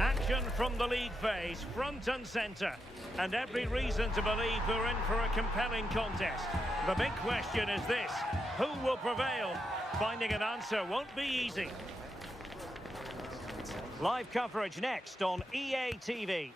Action from the league phase, front and centre. And every reason to believe we're in for a compelling contest. The big question is this: who will prevail? Finding an answer won't be easy. Live coverage next on EA TV.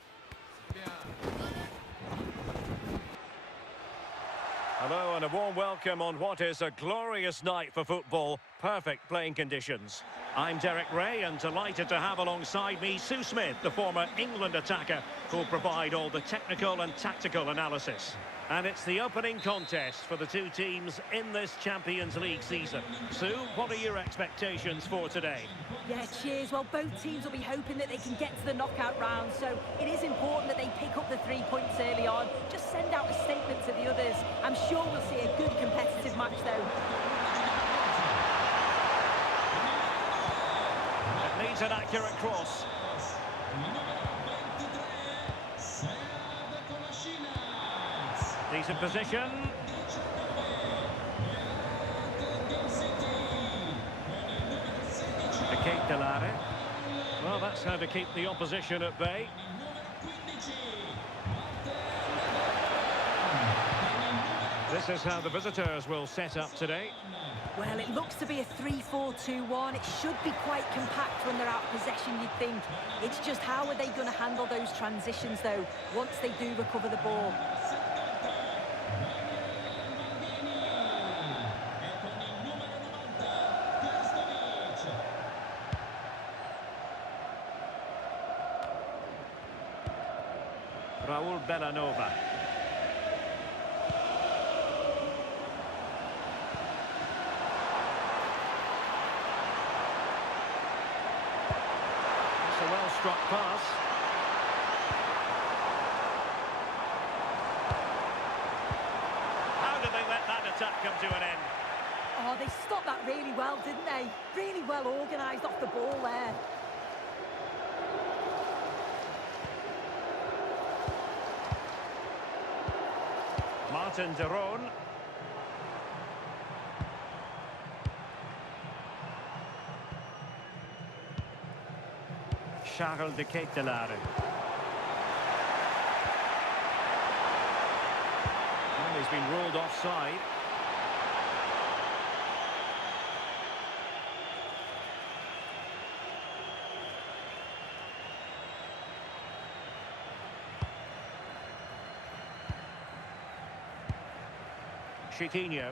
Hello and a warm welcome on what is a glorious night for football. Perfect playing conditions. I'm Derek Ray and delighted to have alongside me Sue Smith, the former England attacker, who'll provide all the technical and tactical analysis. And it's the opening contest for the two teams in this Champions League season. Sue, what are your expectations for today? Yeah, cheers. Well, both teams will be hoping that they can get to the knockout round, so it is important that they pick up the 3 points early on. Just send out a statement to the others. I'm sure we'll see a good competitive match, though. It needs an accurate cross. Decent position. Well, that's how to keep the opposition at bay. This is how the visitors will set up today. Well, it looks to be a 3-4-2-1. It should be quite compact when they're out of possession, you'd think. It's just how are they going to handle those transitions, though, once they do recover the ball. Raul Bellanova. It's a well-struck pass. How did they let that attack come to an end? Oh, they stopped that really well, didn't they? Really well organised off the ball there. Martin de Roon. Charles de Ketelaere. Well, he's been ruled offside. Chiquinho.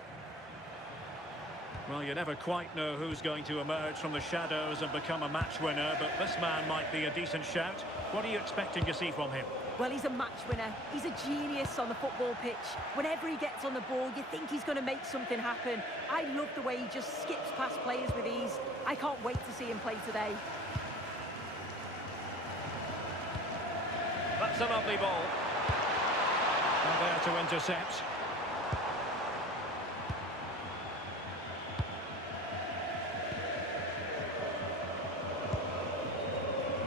Well, you never quite know who's going to emerge from the shadows and become a match winner, but this man might be a decent shout. What are you expecting to see from him? Well, he's a match winner. He's a genius on the football pitch. Whenever he gets on the ball, you think he's going to make something happen. I love the way he just skips past players with ease. I can't wait to see him play today. That's a lovely ball. Not there to intercept.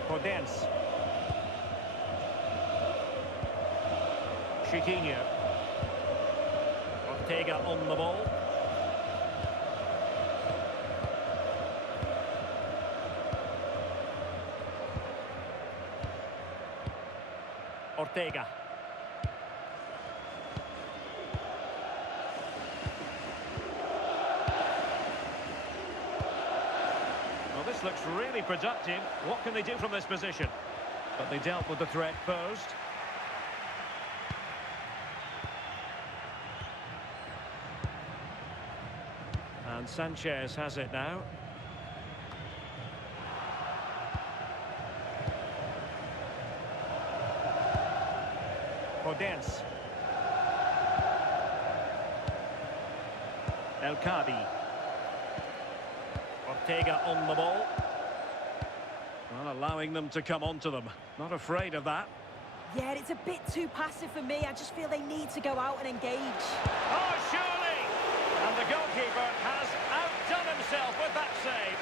Podence. Chiquinho. Ortega on the ball. Ortega. This looks really productive. What can they do from this position? But they dealt with the threat posed. And Sanchez has it now. Podence. El Kadi. Ortega on the ball. Well, allowing them to come onto them. Not afraid of that. Yeah, it's a bit too passive for me. I just feel they need to go out and engage. Oh, surely! And the goalkeeper has outdone himself with that save.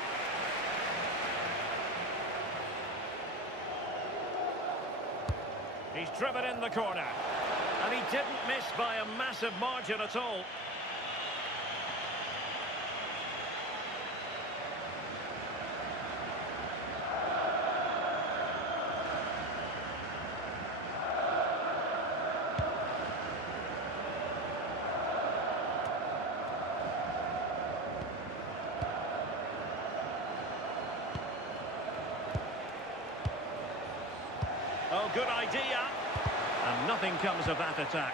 He's driven in the corner. And he didn't miss by a massive margin at all. Oh, good idea. And nothing comes of that attack.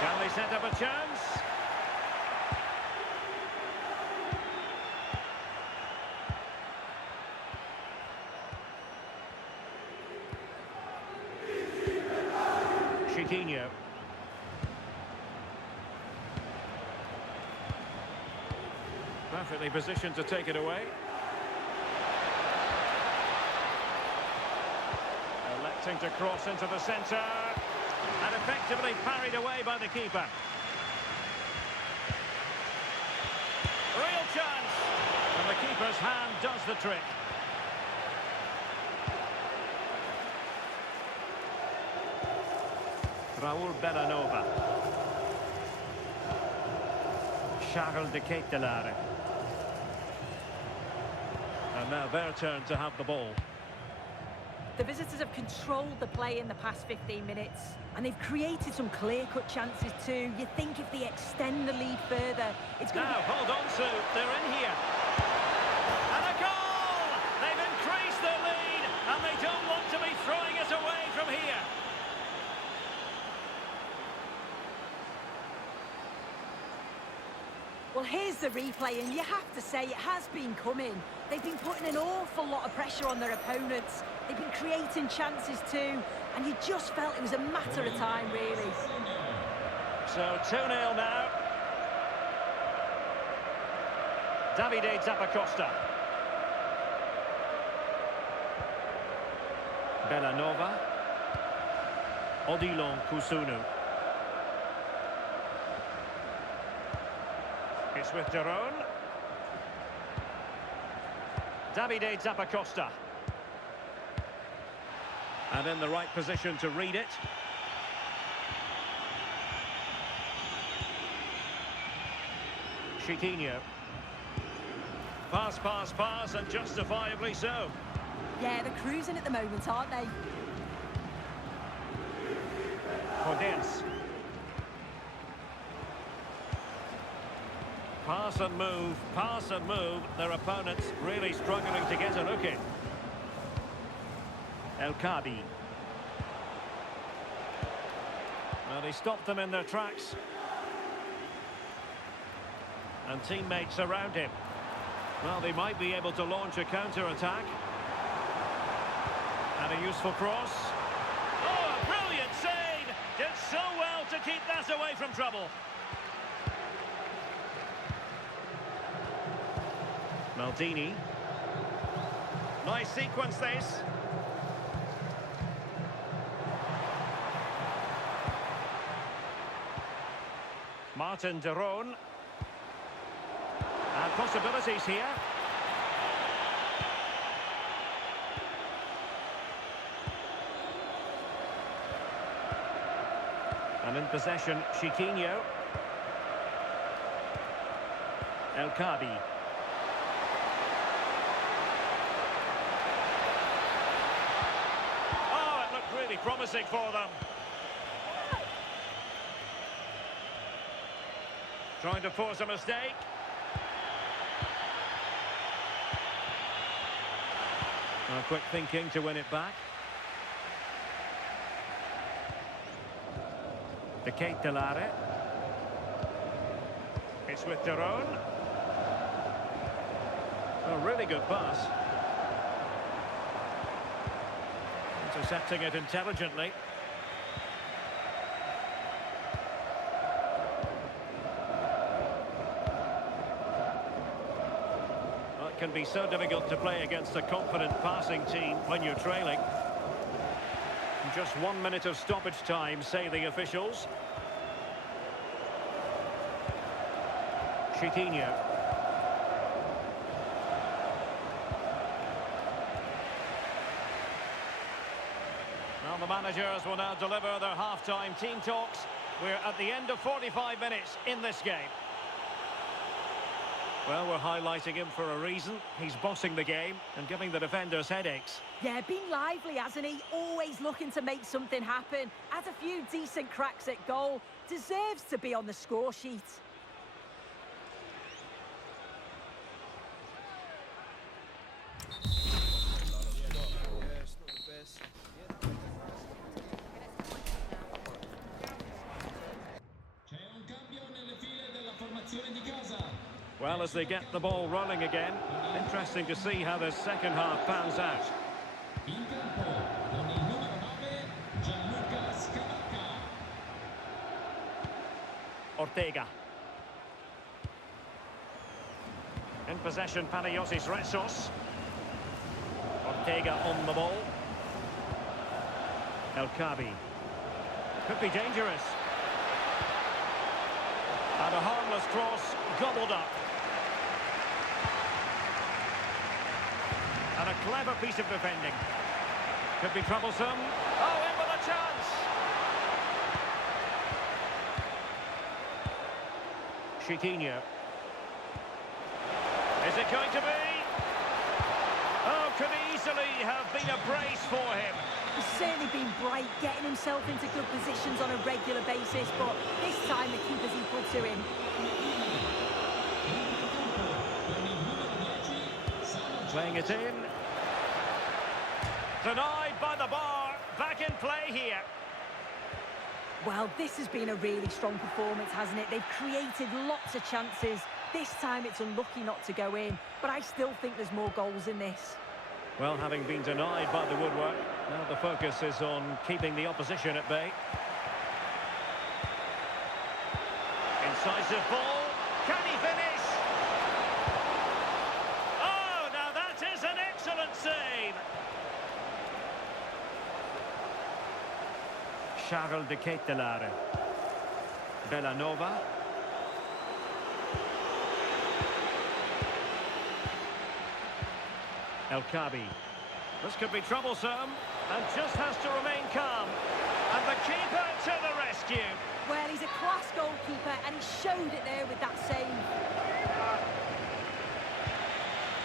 Can they set up a chance? Chiquinho. Perfectly positioned to take it away. Electing to cross into the centre. And effectively parried away by the keeper. Real chance. And the keeper's hand does the trick. Raul Bellanova. Charles de Ketelare. And now their turn to have the ball. The visitors have controlled the play in the past 15 minutes, and they've created some clear-cut chances too. You think if they extend the lead further, it's going to Now, hold on, Sue. They're in here. And a goal! They've increased their lead, and they don't want to be throwing it away from here. Well, here's the replay, and you have to say it has been coming. They've been putting an awful lot of pressure on their opponents. They've been creating chances too, and you just felt it was a matter of time, really. So 2-0 now. Davide Zappacosta. Bellanova. Odilon Kusunu. It's with Daron. Davide Zappacosta. And in the right position to read it. Chiquinho. Pass, pass, pass, and justifiably so. Yeah, they're cruising at the moment, aren't they? Podence. Pass and move, pass and move. Their opponents really struggling to get a look in. El Kadi. Well, he stopped them in their tracks. And teammates around him. Well, they might be able to launch a counter-attack. And a useful cross. Oh, a brilliant save! Did so well to keep that away from trouble. Maldini. Nice sequence, this. Martin Daron. And possibilities here. And in possession, Chiquinho. El Kadi. Oh, it looked really promising for them. Trying to force a mistake. Quick thinking to win it back. De Ketelare. It's with Daron. A really good pass. Intercepting it intelligently. It can be so difficult to play against a confident passing team when you're trailing. Just 1 minute of stoppage time, say the officials. Chiquinho. Well, the managers will now deliver their half-time team talks. We're at the end of 45 minutes in this game. Well, we're highlighting him for a reason. He's bossing the game and giving the defenders headaches. Yeah, been lively, hasn't he? Always looking to make something happen. Has a few decent cracks at goal. Deserves to be on the score sheet. Well, as they get the ball rolling again, interesting to see how the second half pans out. Ortega. In possession, Panayotis Retsos. Ortega on the ball. El Kabi. Could be dangerous. And a harmless cross, gobbled up. And a clever piece of defending. Could be troublesome. Oh, in with a chance! Chiquinho. Is it going to be? Oh, could easily have been a brace for him. He's certainly been bright, getting himself into good positions on a regular basis, but this time the keeper's equal to him. Playing it in. Denied by the bar. Back in play here. Well, this has been a really strong performance, hasn't it? They've created lots of chances. This time it's unlucky not to go in, but I still think there's more goals in this. Well, having been denied by the woodwork, now the focus is on keeping the opposition at bay. Incisive ball. Can he finish? Oh, now that is an excellent save. Charles de Ketelare. Bellanova. El Kabi. This could be troublesome, and just has to remain calm. And the keeper to the rescue. Well, he's a class goalkeeper, and he showed it there with that save.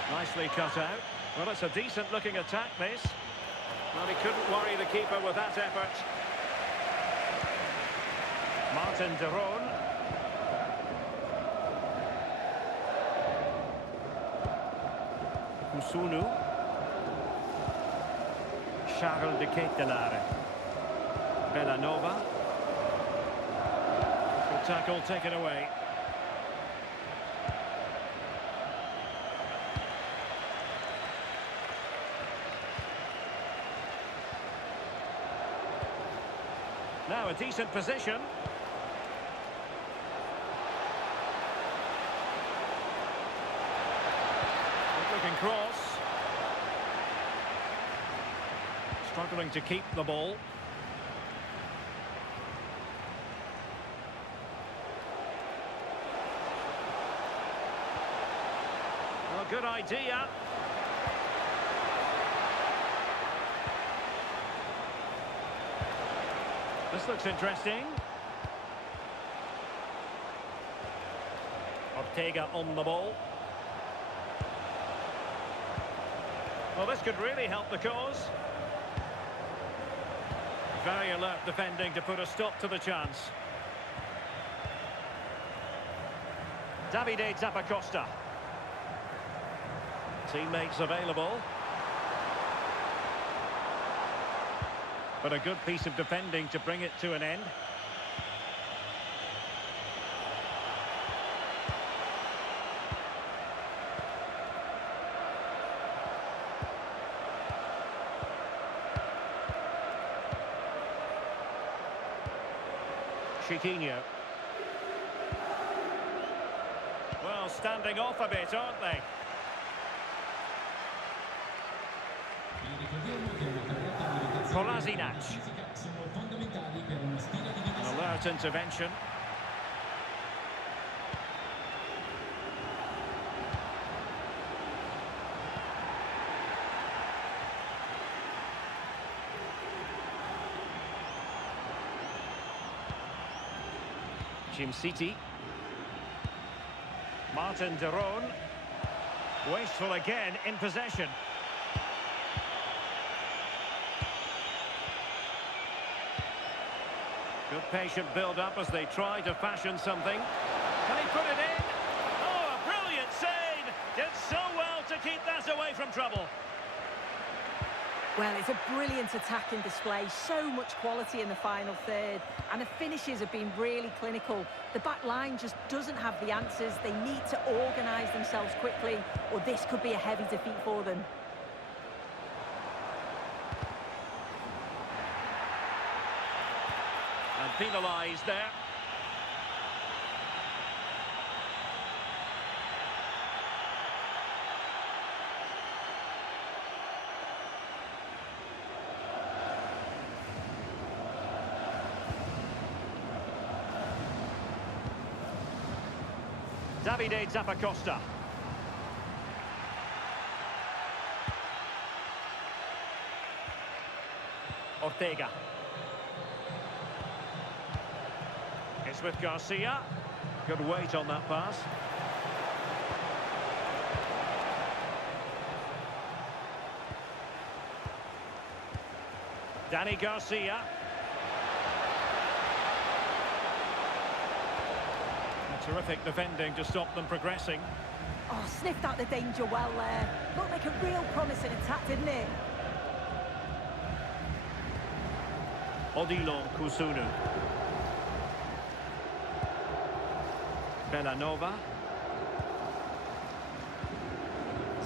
Nicely cut out. Well, it's a decent-looking attack, this. Well, he couldn't worry the keeper with that effort. Martin de Roon. Kusunu. Charles de Ketelare. Bellanova. Good tackle taken away. Now a decent position. Looking cross. Struggling to keep the ball. Well, good idea. This looks interesting. Ortega on the ball. Well, this could really help the cause. Very alert defending to put a stop to the chance. Davide Zappacosta. Teammates available. But a good piece of defending to bring it to an end. Chiquinho. Well, standing off a bit, aren't they? Kolasinac. An alert intervention. Jim City. Martin de Roon. Wasteful again in possession. Good patient build-up as they try to fashion something. Can he put it in? Oh, a brilliant save! Did so well to keep that away from trouble. Well, it's a brilliant attacking display, so much quality in the final third, and the finishes have been really clinical. The back line just doesn't have the answers. They need to organise themselves quickly, or this could be a heavy defeat for them. And penalised there. Davide Zappacosta. Ortega. It's with Garcia. Good weight on that pass. Danny Garcia. Terrific defending to stop them progressing. Oh, sniffed out the danger well there. Looked like a real promising attack, didn't it? Odilo Kusunu. Bellanova.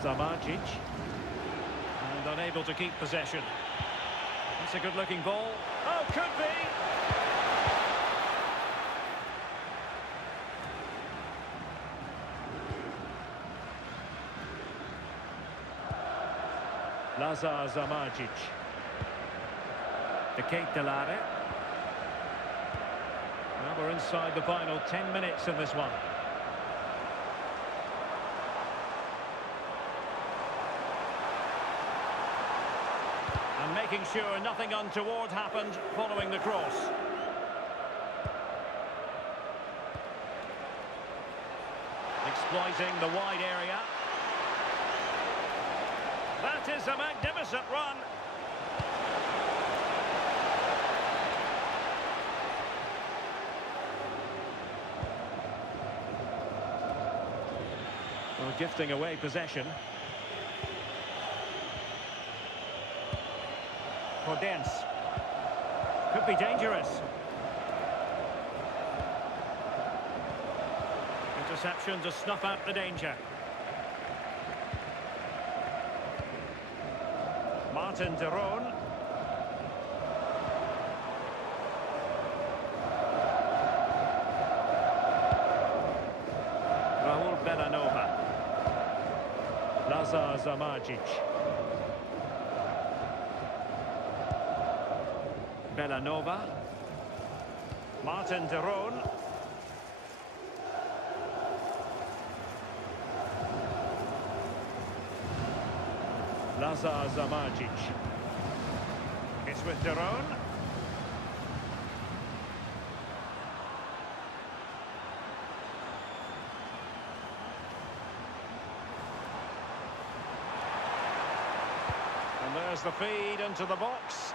Zamardzic. And unable to keep possession. It's a good-looking ball. Oh, could be! Lazar Zamardzic. De Ketelare. Well, we're inside the final 10 minutes in this one. And making sure nothing untoward happened following the cross. Exploiting the wide area. That is a magnificent run. Well, gifting away possession. Podence. Could be dangerous. Interception to snuff out the danger. Martin de Roon. Raul Bellanova. Lazar Zamardzic. Bellanova. Martin de Roon. Lazar Zamardzic. It's with de Roon. And there's the feed into the box.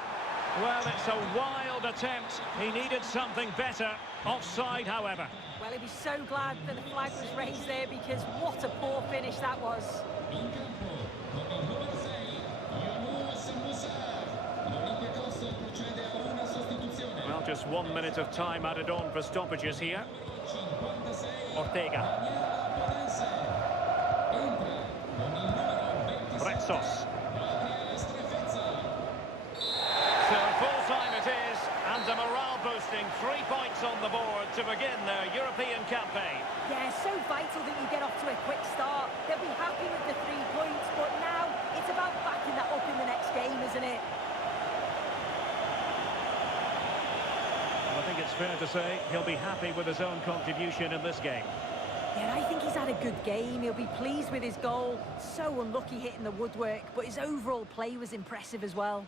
Well, it's a wild attempt. He needed something better. Offside, however. Well, he'd be so glad that the flag was raised there, because what a poor finish that was. Well, just 1 minute of time added on for stoppages here. Ortega. Retsos. So full-time it is, and a morale-boosting 3 points on the board to begin their European campaign. Yeah, so vital that you get off to a quick start. They'll be happy with the 3 points, but now it's about backing that up in the next game, isn't it? I think it's fair to say he'll be happy with his own contribution in this game. Yeah, I think he's had a good game. He'll be pleased with his goal. So unlucky hitting the woodwork, but his overall play was impressive as well.